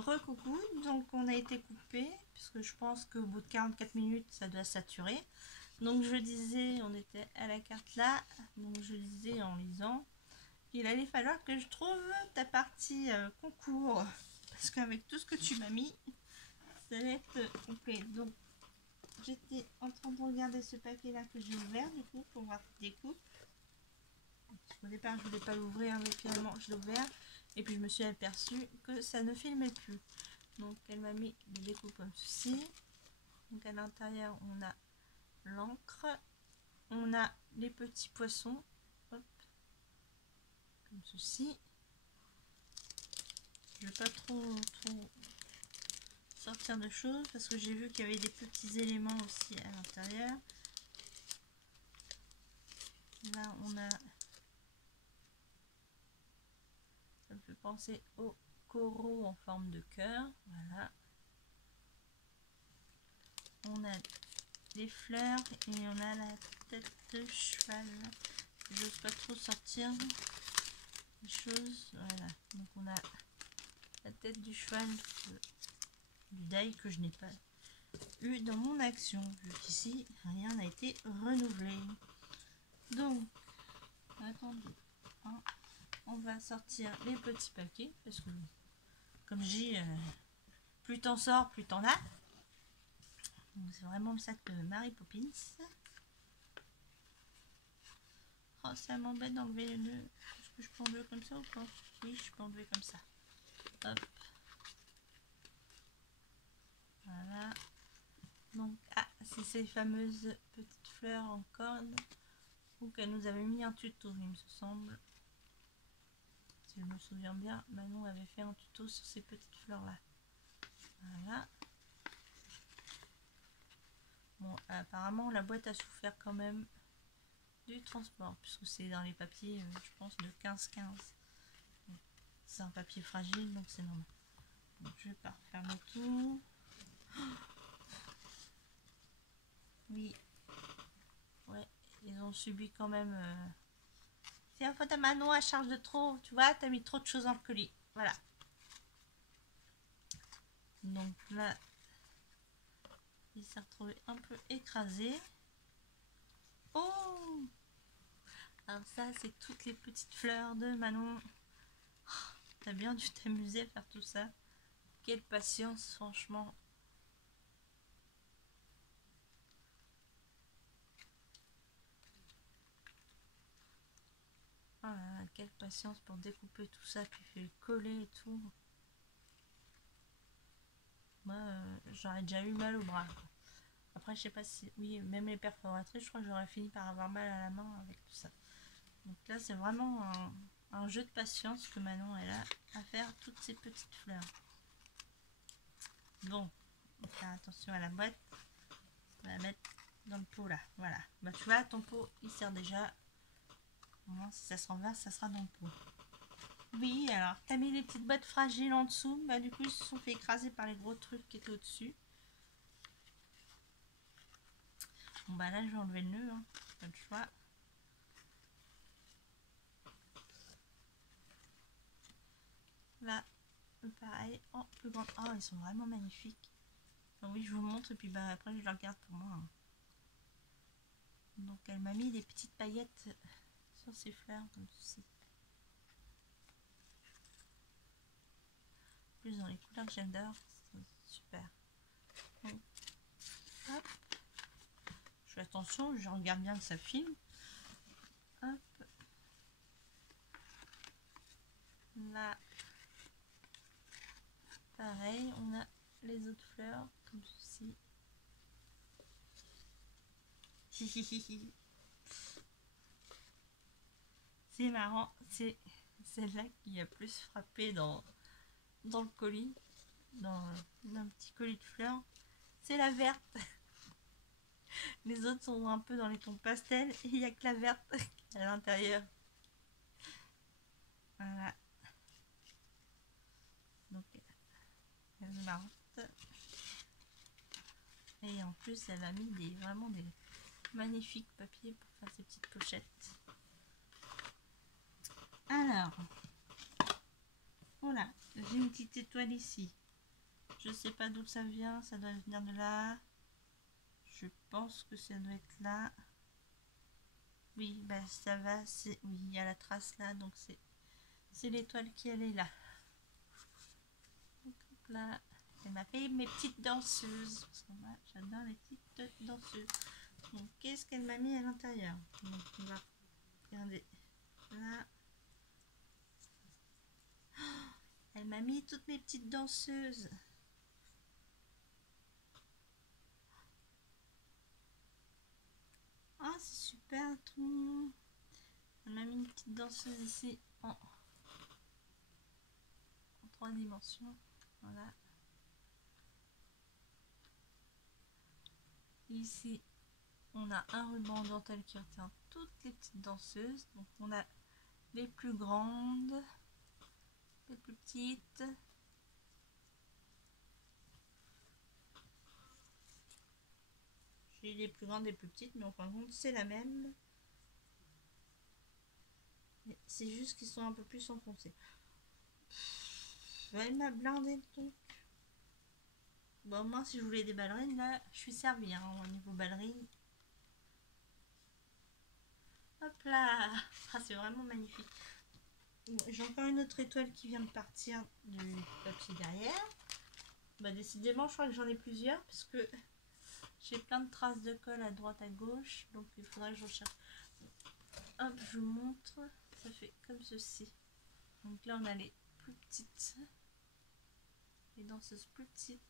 Recoucou, donc on a été coupé puisque je pense qu'au bout de 44 minutes ça doit saturer. Donc je disais, on était à la carte là, donc je disais en lisant qu'il allait falloir que je trouve ta partie concours parce qu'avec tout ce que tu m'as mis, ça va être complet. Donc j'étais en train de regarder ce papier là que j'ai ouvert du coup pour voir tes découpes. Au départ je voulais pas l'ouvrir mais finalement je l'ai ouvert et puis je me suis aperçue que ça ne filmait plus. Donc elle m'a mis des découpes comme ceci. Donc à l'intérieur on a l'encre, on a les petits poissons, hop, comme ceci. Je vais pas trop sortir de choses parce que j'ai vu qu'il y avait des petits éléments aussi à l'intérieur. Là on a, ça me fait penser au coraux en forme de cœur, voilà. On a des fleurs et on a la tête de cheval. J'ose pas trop sortir les choses, voilà. Donc on a la tête du cheval du die que je n'ai pas eu dans mon action, vu qu'ici rien n'a été renouvelé. Donc attendez, hein, on va sortir les petits paquets parce que comme je dis, plus t'en sors plus t'en as. C'est vraiment le sac de Mary Poppins. Oh, ça m'embête d'enlever le nœud. Est-ce que je peux enlever comme ça ou pas? Oui, je peux enlever comme ça. Hop. Voilà. Donc, ah, c'est ces fameuses petites fleurs en corde. Donc, elle nous avait mis un tuto, il me semble. Si je me souviens bien, Manon avait fait un tuto sur ces petites fleurs-là. Voilà. Bon, apparemment, la boîte a souffert quand même du transport, puisque c'est dans les papiers, je pense, de 15-15. C'est un papier fragile, donc c'est normal. Donc, je vais pas refermer tout. Oui. Ouais, ils ont subi quand même... C'est la faute à Manon, elle charge de trop. Tu vois, t'as mis trop de choses dans le colis. Voilà. Donc là, il s'est retrouvé un peu écrasé. Oh! Alors ça, c'est toutes les petites fleurs de Manon. Oh, t'as bien dû t'amuser à faire tout ça. Quelle patience, franchement. Oh là là, quelle patience pour découper tout ça, puis coller et tout. Moi, j'aurais déjà eu mal au bras. Après, je sais pas si... Oui, même les perforatrices, je crois que j'aurais fini par avoir mal à la main avec tout ça. Donc là, c'est vraiment un jeu de patience que Manon est là à faire toutes ces petites fleurs. Bon, on va faire attention à la boîte. On va la mettre dans le pot là. Voilà. Bah tu vois, ton pot, il sert déjà. Au moins, si ça se renverse, ça sera dans le pot. Oui, alors, t'as mis les petites boîtes fragiles en dessous. Bah du coup, ils se sont fait écraser par les gros trucs qui étaient au-dessus. Bon bah là, je vais enlever le nœud. Hein. Pas le choix. Là, pareil, en plus grand. Oh, ils sont vraiment magnifiques. Donc oui, je vous montre et puis bah après, je les regarde pour moi. Hein. Donc elle m'a mis des petites paillettes sur ces fleurs comme ceci. Plus dans les couleurs que j'adore, c'est super. Donc, hop. Je fais attention, je regarde bien que ça filme. Hop. Là, pareil, on a les autres fleurs comme ceci. C'est marrant, c'est celle-là qui a plus frappé dans le colis, dans un petit colis de fleurs. C'est la verte. Les autres sont un peu dans les tons pastel et il n'y a que la verte à l'intérieur. Voilà. Donc, elle est marrante. Et en plus, elle a mis vraiment des magnifiques papiers pour faire ces petites pochettes. Alors, voilà, j'ai une petite étoile ici. Je sais pas d'où ça vient, ça doit venir de là. Je pense que ça doit être là. Oui, bah ça va, c'est... Oui, il y a la trace là, donc c'est l'étoile qui elle est là. Donc là, elle m'a fait mes petites danseuses. Parce que moi, j'adore les petites danseuses. Donc, qu'est-ce qu'elle m'a mis à l'intérieur? Donc, on va regarder là. Elle m'a mis toutes mes petites danseuses. Ah, c'est super, trop mignon. Elle m'a mis une petite danseuse ici en 3 dimensions. Voilà. Ici, on a un ruban dentelle qui retient toutes les petites danseuses. Donc, on a les plus grandes, les plus petites. J'ai les plus grandes et les plus petites, mais en fin de compte, c'est la même. C'est juste qu'ils sont un peu plus enfoncés. Elle m'a blindé le truc. Bon, moi, si je voulais des ballerines, là, je suis servie hein, au niveau ballerine. Hop là. Ah, c'est vraiment magnifique. J'ai encore une autre étoile qui vient de partir du papier derrière. Bah, décidément, je crois que j'en ai plusieurs, parce que j'ai plein de traces de colle à droite, à gauche. Donc, il faudrait que je recherche. Hop, je vous montre. Ça fait comme ceci. Donc là, on a les plus petites. Les danseuses plus petites.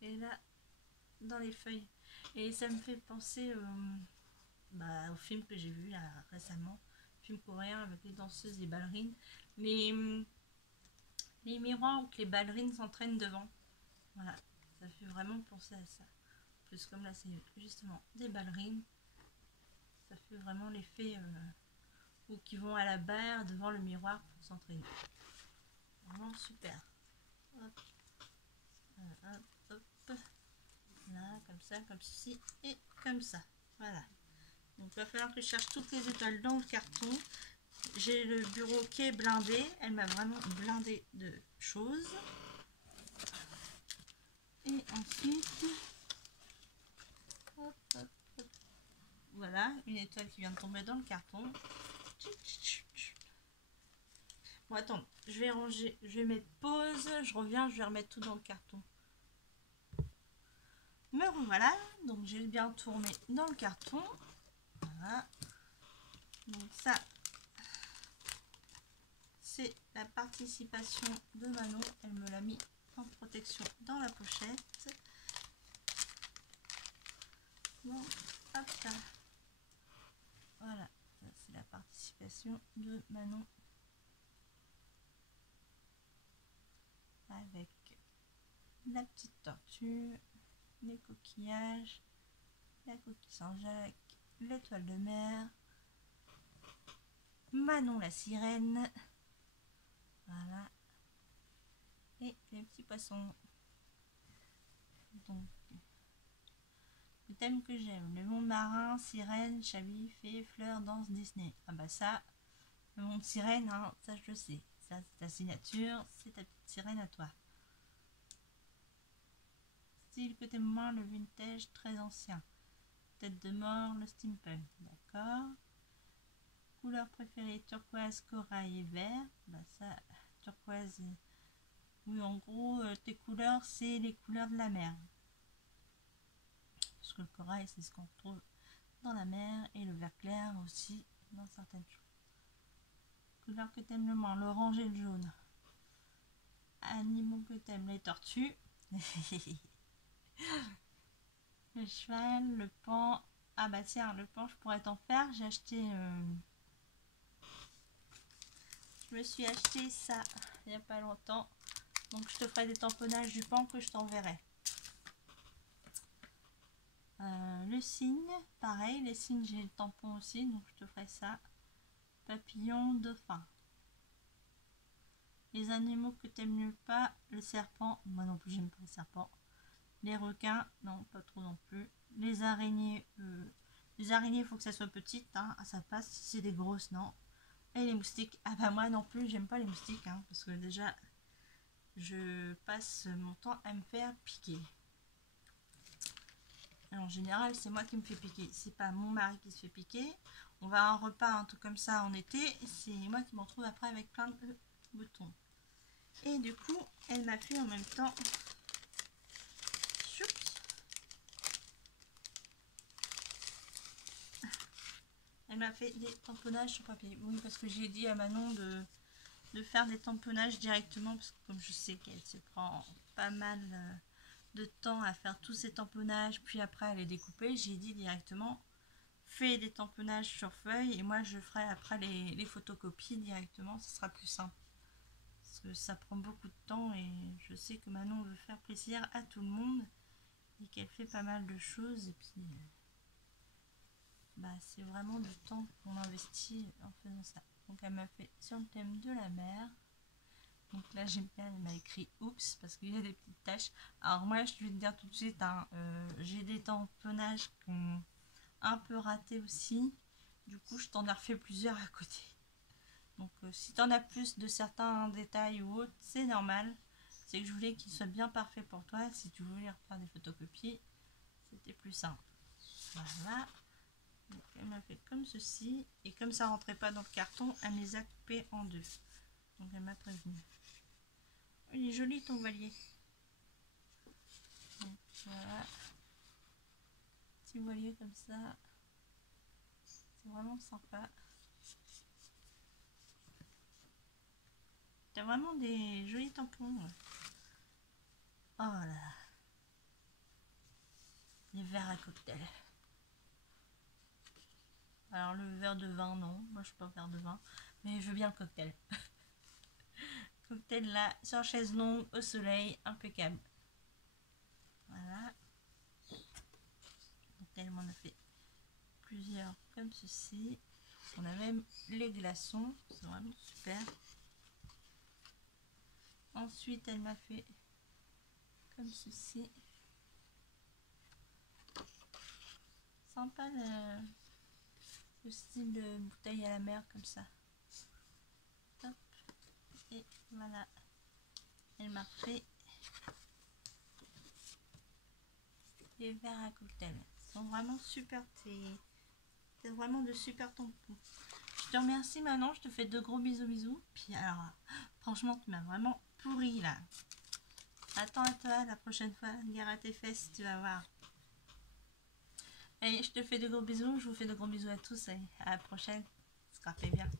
Et là, dans les feuilles. Et ça me fait penser au film que j'ai vu là récemment. Film coréen avec les danseuses et ballerines. Les miroirs où que les ballerines s'entraînent devant. Voilà, ça fait vraiment penser à ça. Plus comme là, c'est justement des ballerines. Ça fait vraiment l'effet ou qui vont à la barre devant le miroir pour s'entraîner. Vraiment super. Hop. Hop, hop. Là, comme ça, comme ceci et comme ça. Voilà. Donc il va falloir que je cherche toutes les étoiles dans le carton. J'ai le bureau qui est blindé. Elle m'a vraiment blindé de choses. Et ensuite, hop, hop, hop. Voilà, une étoile qui vient de tomber dans le carton. Bon, attends, je vais ranger, je vais mettre pause, je reviens, je vais remettre tout dans le carton. Me revoilà, donc j'ai bien tourné dans le carton. Voilà. Donc ça, c'est la participation de Manon. Elle me l'a mis en protection dans la pochette. Bon, hop là. Voilà, c'est la participation de Manon. Avec la petite tortue, les coquillages, la coquille Saint-Jacques, l'étoile de mer, Manon la sirène, voilà, et les petits poissons. Donc, le thème que j'aime, le monde marin, sirène, chablis, fées, fleurs, danse Disney. Ah bah ça, le monde sirène, hein, ça je le sais. Ça c'est ta signature, c'est ta petite sirène à toi. Style que t'aimes moins, le vintage très ancien. Tête de mort, le steampunk, d'accord. Couleur préférée, turquoise, corail et vert. Bah ça, turquoise, oui en gros, tes couleurs, c'est les couleurs de la mer. Parce que le corail, c'est ce qu'on retrouve dans la mer, et le vert clair aussi, dans certaines choses. Couleur que t'aimes le moins, l'orange et le jaune. Animaux que t'aimes, les tortues. Le cheval, le paon. Ah bah tiens, le paon, je pourrais t'en faire. J'ai acheté... Je me suis acheté ça il n'y a pas longtemps. Donc je te ferai des tamponnages du paon que je t'enverrai. Le cygne, pareil. Les cygnes, j'ai le tampon aussi. Donc je te ferai ça. Papillon, dauphin. Les animaux que t'aimes pas, le serpent. Moi non plus, j'aime pas le serpent. Les requins, non, pas trop non plus. Les araignées, il faut que ça soit petite, hein, ça passe. Si c'est des grosses, non. Et les moustiques, ah bah moi non plus, j'aime pas les moustiques, hein, parce que déjà, je passe mon temps à me faire piquer. Et en général, c'est moi qui me fais piquer. C'est pas mon mari qui se fait piquer. On va à un repas, un truc comme ça en été. C'est moi qui m'en retrouve après avec plein de boutons. Et du coup, elle m'a fait en même temps. Choups. Elle m'a fait des tamponnages sur papier. Oui, parce que j'ai dit à Manon de faire des tamponnages directement. Parce que comme je sais qu'elle se prend pas mal de temps à faire tous ces tamponnages. Puis après, à les découper. J'ai dit directement, fais des tamponnages sur feuille. Et moi, je ferai après les photocopies directement. Ce sera plus simple. Parce que ça prend beaucoup de temps. Et je sais que Manon veut faire plaisir à tout le monde. Et qu'elle fait pas mal de choses. Et puis... bah, c'est vraiment du temps qu'on investit en faisant ça. Donc elle m'a fait sur le thème de la mer. Donc là j'aime bien, elle m'a écrit oups parce qu'il y a des petites taches. Alors moi je vais te dire tout de suite, hein, j'ai des tamponnages qui ont un peu raté aussi. Du coup je t'en ai refait plusieurs à côté. Donc si t'en as plus de certains détails ou autres, c'est normal. C'est que je voulais qu'il soit bien parfait pour toi. Si tu voulais refaire des photocopies, c'était plus simple. Voilà. Donc elle m'a fait comme ceci, et comme ça rentrait pas dans le carton, elle me les a coupés en deux. Donc elle m'a prévenu. Il est joli ton voilier. Donc voilà, petit voilier comme ça, c'est vraiment sympa. T'as vraiment des jolis tampons. Oh là là, les verres à cocktail. Alors le verre de vin, non, moi je suis pas verre de vin, mais je veux bien le cocktail. Cocktail là, sur chaise longue, au soleil, impeccable. Voilà. Donc elle m'en a fait plusieurs comme ceci. On a même les glaçons, c'est vraiment super. Ensuite elle m'a fait comme ceci. Sympa le style de bouteille à la mer comme ça. Hop. Et voilà, elle m'a fait les verres à cocktail. Ils sont vraiment super, c'est vraiment de super tampons. Je te remercie Manon, je te fais de gros bisous. Puis alors, franchement tu m'as vraiment pourri là. Attends à toi la prochaine fois, gare à tes fesses, tu vas voir. Allez, je te fais de gros bisous, je vous fais de gros bisous à tous et à la prochaine. Scrapez bien.